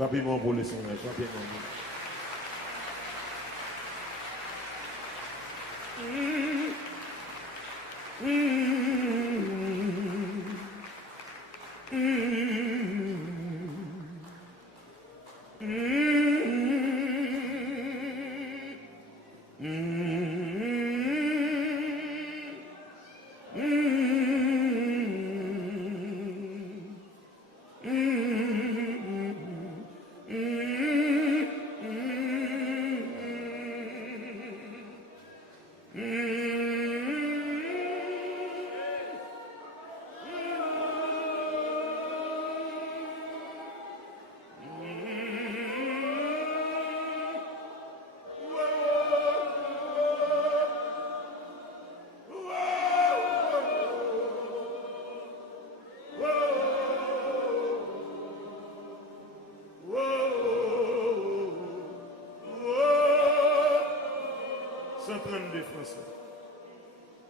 Rapidement pour le Seigneur, rapidement.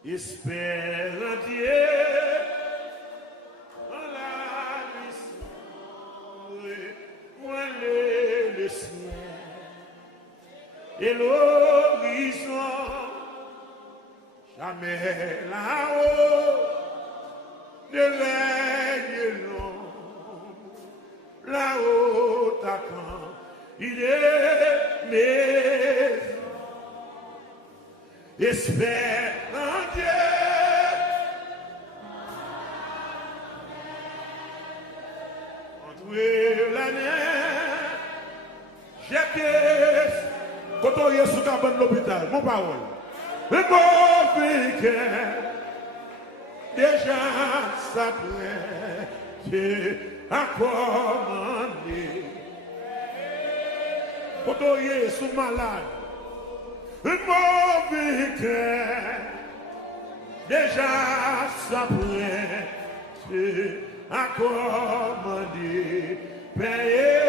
Espère en Dieu, en la lumière, moi le ciel et l'horizon, jamais là-haut, de l'aigle l'ombre, là-haut t'attend, il est maison. Espère en Dieu. Entre l'année, j'étais. Quand on est sous cabane de l'hôpital, mon parole. Le mauvais cœur, déjà s'apprête à commander. Quand on est sous malade, un mauvais cœur déjà s'apprête à commander, payer.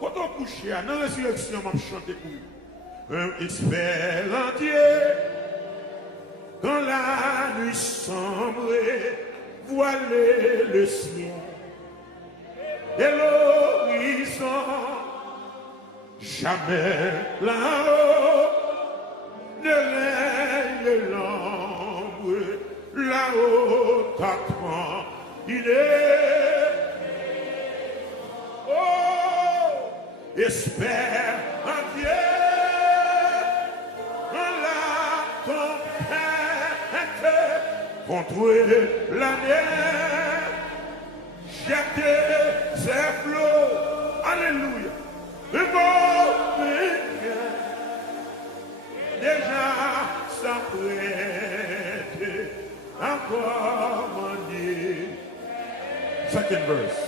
Quand on couche, dans la résurrection, je chante pour vous. Un espère en Dieu, quand la nuit sombre voilait le ciel et l'horizon. Jamais là-haut, de l'aigle l'ombre, là-haut t'attend, il est. Oh, espère en Dieu, la tempête contre la mer, jeter ses flots, alléluia. Le mauvais cœur déjà s'apprête à commander. Second verse.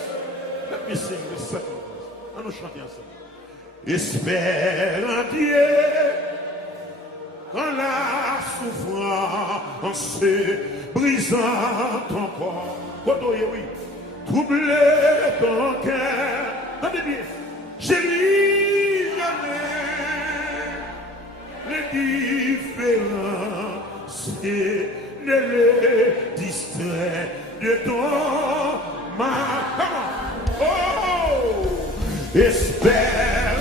Let me sing the second verse. Allons chanter ensemble. Espère en Dieu quand la souffrance brisant ton corps. Oui. Troubler ton cœur. Attendez bien. Je lis jamais les différences et ne les distrait de ton mal. Oh, espère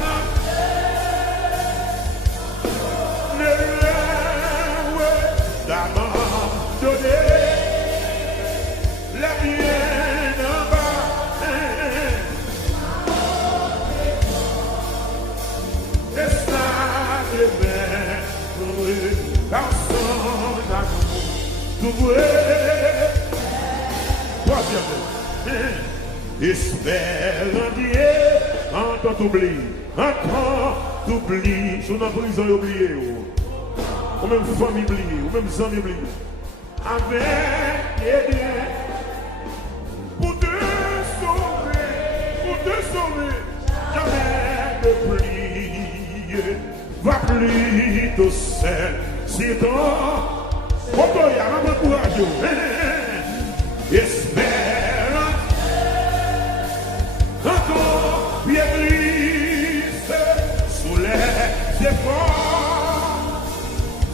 ne d'abandonner la bien en bas. Dans son amour, tout vrai. Troisième, espère en Dieu, entend t'oublier, entend t'oublier, sous la prison oublié, ou même famille oubliée, ou même amis oubliés, avec des liens, pour te sauver, jamais de plier. Va plutôt seul, c'est ton Otoya, un courage. Espère dans ton pied glisse sous les efforts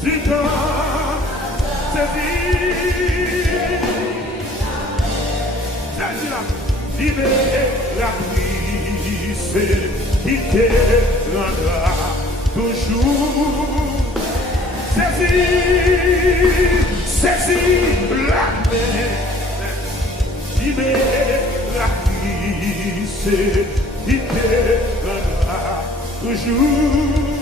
du temps saisi. libératrice qui te rendra toujours. Saisis la main libératrice qui te rendra toujours.